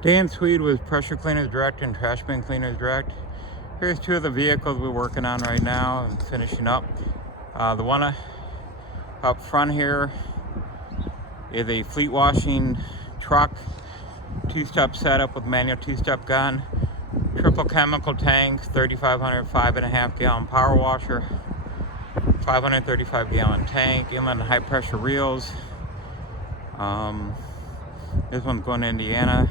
Dan Swede with Pressure Cleaners Direct and Trash Bin Cleaners Direct. Here's two of the vehicles we're working on right now and finishing up. The one up front here is a fleet washing truck, two-step setup with manual two-step gun, triple chemical tanks, 3,500 5.5 gallon power washer, 535 gallon tank, inland high pressure reels. This one's going to Indiana.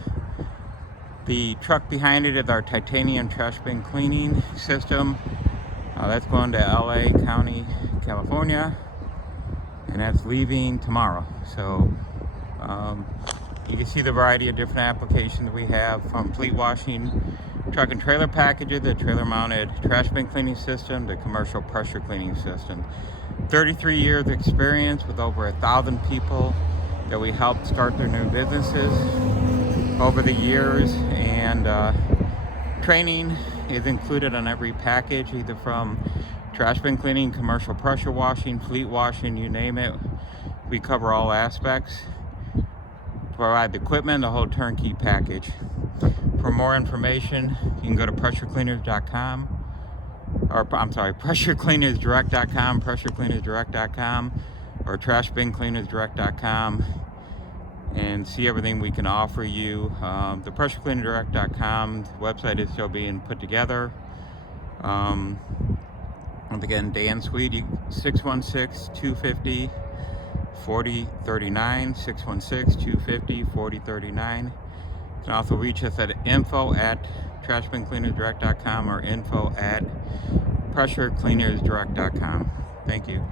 The truck behind it is our titanium trash bin cleaning system. That's going to LA County, California, and that's leaving tomorrow. So you can see the variety of different applications we have, from fleet washing, truck and trailer packages, the trailer mounted trash bin cleaning system, the commercial pressure cleaning system. 33 years experience with over 1,000 people that we helped start their new businesses over the years, and training is included on every package, either from trash bin cleaning, commercial pressure washing, fleet washing, you name it. We cover all aspects, provide the equipment, the whole turnkey package. For more information, you can go to pressurecleaners.com, or I'm sorry, pressurecleanersdirect.com, pressurecleanersdirect.com, or trashbincleanersdirect.com, and see everything we can offer you. The pressurecleanersdirect.com website is still being put together. And again, Dan Swede, 616-250-4039, 616-250-4039. You can also reach us at info@trashbincleanersdirect.com or info@pressurecleanersdirect.com. Thank you.